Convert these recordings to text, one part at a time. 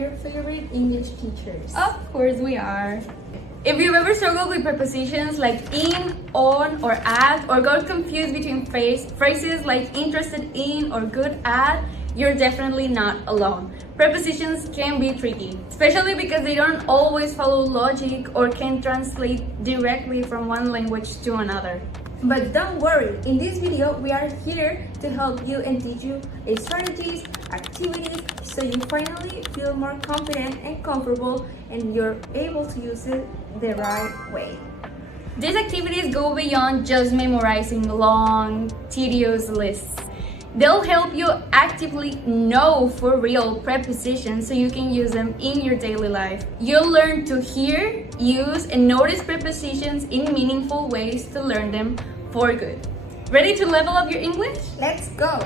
your favorite English teachers. Of course we are. If you've ever struggled with prepositions like in, on, or at, or got confused between phrases like interested in or good at, you're definitely not alone. Prepositions can be tricky, especially because they don't always follow logic or can translate directly from one language to another. But don't worry, in this video we are here to help you and teach you strategies, activities, so you finally feel more confident and comfortable and you're able to use it the right way. These activities go beyond just memorizing long, tedious lists. They'll help you actively know for real prepositions so you can use them in your daily life. You'll learn to hear, use, and notice prepositions in meaningful ways to learn them for good. Ready to level up your English? Let's go!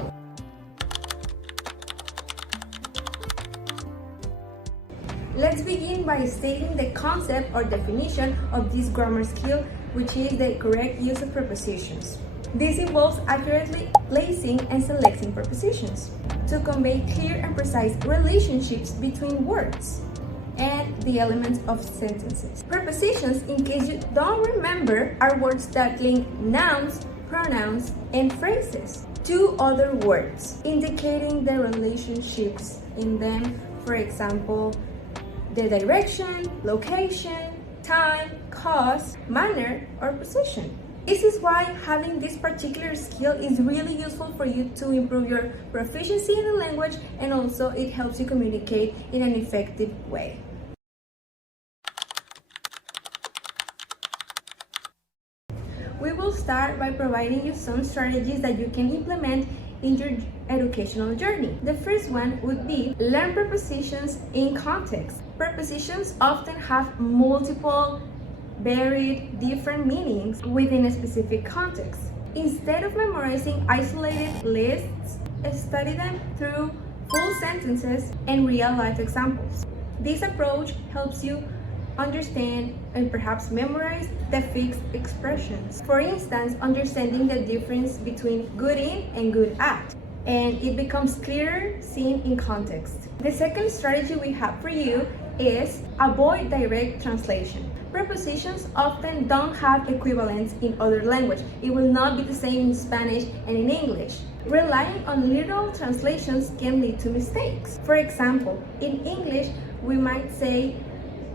Let's begin by stating the concept or definition of this grammar skill, which is the correct use of prepositions. This involves accurately placing and selecting prepositions to convey clear and precise relationships between words and the elements of sentences. Prepositions, in case you don't remember, are words that link nouns, pronouns, and phrases to other words, indicating the relationships in them. For example, the direction, location, time, cause, manner, or position. This is why having this particular skill is really useful for you to improve your proficiency in the language, and also it helps you communicate in an effective way. We will start by providing you some strategies that you can implement in your educational journey. The first one would be learn prepositions in context. Prepositions often have multiple, varied, different meanings within a specific context. Instead of memorizing isolated lists, study them through full sentences and real-life examples. This approach helps you understand and perhaps memorize the fixed expressions. For instance, understanding the difference between good in and good at, and it becomes clearer seen in context. The second strategy we have for you is avoid direct translation. Prepositions often don't have equivalents in other language. It will not be the same in Spanish and in English. Relying on literal translations can lead to mistakes. For example, in English, we might say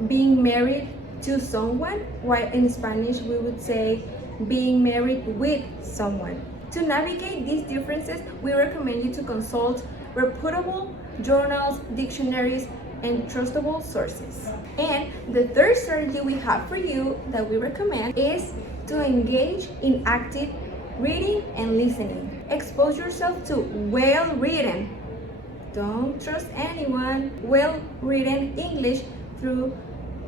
being married to someone, while in Spanish we would say being married with someone. To navigate these differences, we recommend you to consult reputable journals, dictionaries, and trustable sources. And the third strategy we have for you that we recommend is to engage in active reading and listening. Expose yourself to well-written, don't trust anyone, well-written English through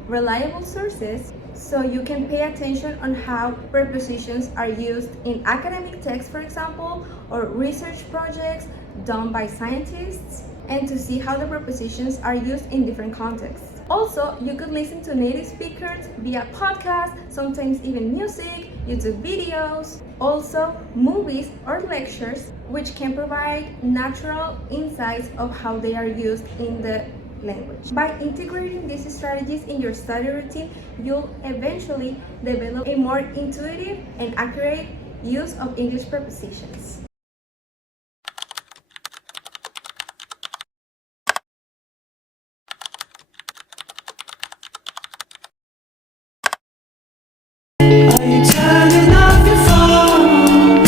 reliable sources, so you can pay attention on how prepositions are used in academic texts, for example, or research projects done by scientists, and to see how the prepositions are used in different contexts. Also, you could listen to native speakers via podcasts, sometimes even music, YouTube videos, also movies or lectures, which can provide natural insights of how they are used in the language. By integrating these strategies in your study routine, you'll eventually develop a more intuitive and accurate use of English prepositions. Are you turning off your phone?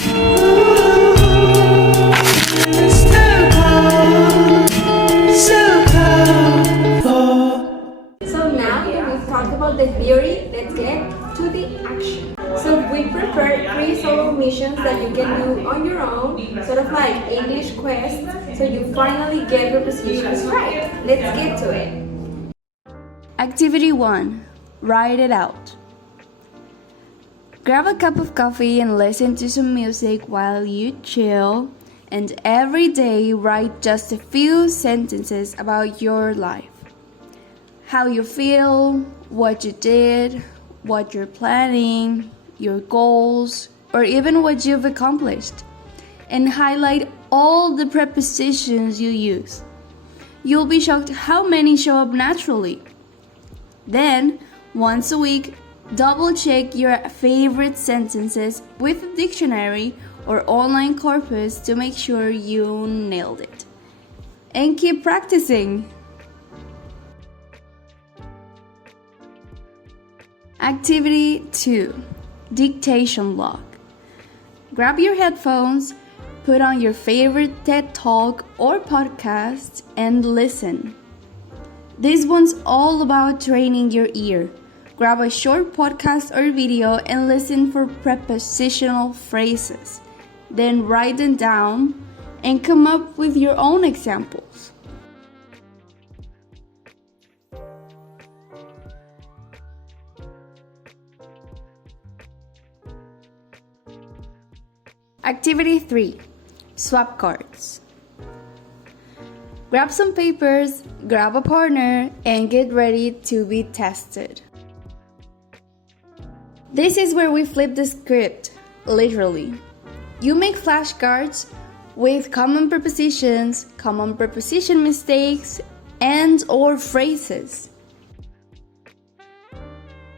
It's still cold, still cold. So now that we've talked about the theory, let's get to the action. So we prepare 3 solo missions that you can do on your own, sort of like English quests, so you finally get prepositions right. Let's get to it. Activity 1. Write it out. Grab a cup of coffee and listen to some music while you chill, and every day write just a few sentences about your life. How you feel, what you did, what you're planning, your goals, or even what you've accomplished. And highlight all the prepositions you use. You'll be shocked how many show up naturally. Then, once a week, double check your favorite sentences with a dictionary or online corpus to make sure you nailed it. And keep practicing. Activity 2. Dictation log. Grab your headphones, put on your favorite TED Talk or podcast and listen. This one's all about training your ear. Grab a short podcast or video and listen for prepositional phrases. Then write them down and come up with your own examples. Activity 3. Swap cards. Grab some papers, grab a partner, and get ready to be tested. This is where we flip the script, literally. You make flashcards with common prepositions, common preposition mistakes, and or phrases.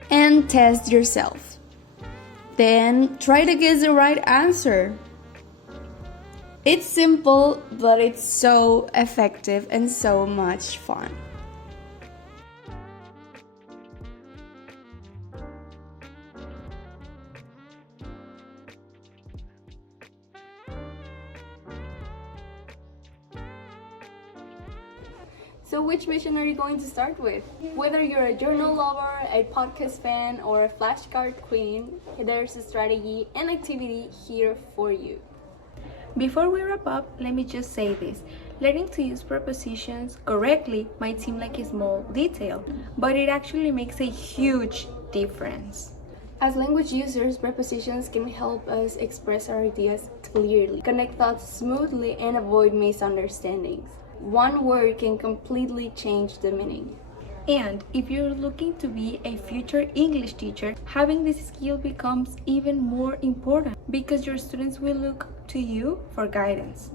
And test yourself. Then try to guess the right answer. It's simple, but it's so effective and so much fun. So which mission are you going to start with? Whether you're a journal lover, a podcast fan, or a flashcard queen, there's a strategy and activity here for you. Before we wrap up, let me just say this. Learning to use prepositions correctly might seem like a small detail, but it actually makes a huge difference. As language users, prepositions can help us express our ideas clearly, connect thoughts smoothly, and avoid misunderstandings. One word can completely change the meaning. And if you're looking to be a future English teacher, having this skill becomes even more important because your students will look to you for guidance.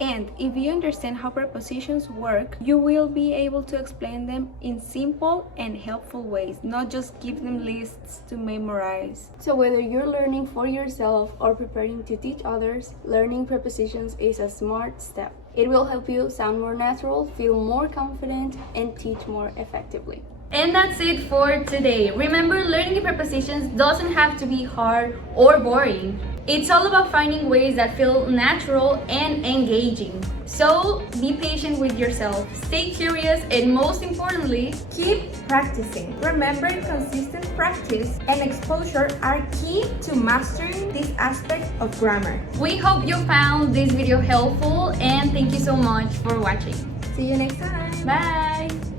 And if you understand how prepositions work, you will be able to explain them in simple and helpful ways, not just give them lists to memorize. So whether you're learning for yourself or preparing to teach others, learning prepositions is a smart step. It will help you sound more natural, feel more confident, and teach more effectively. And that's it for today. Remember, learning prepositions doesn't have to be hard or boring. It's all about finding ways that feel natural and engaging. So be patient with yourself, stay curious, and most importantly, keep practicing. Remember, consistent practice and exposure are key to mastering this aspect of grammar. we hope you found this video helpful and thank you so much for watching. See you next time. Bye!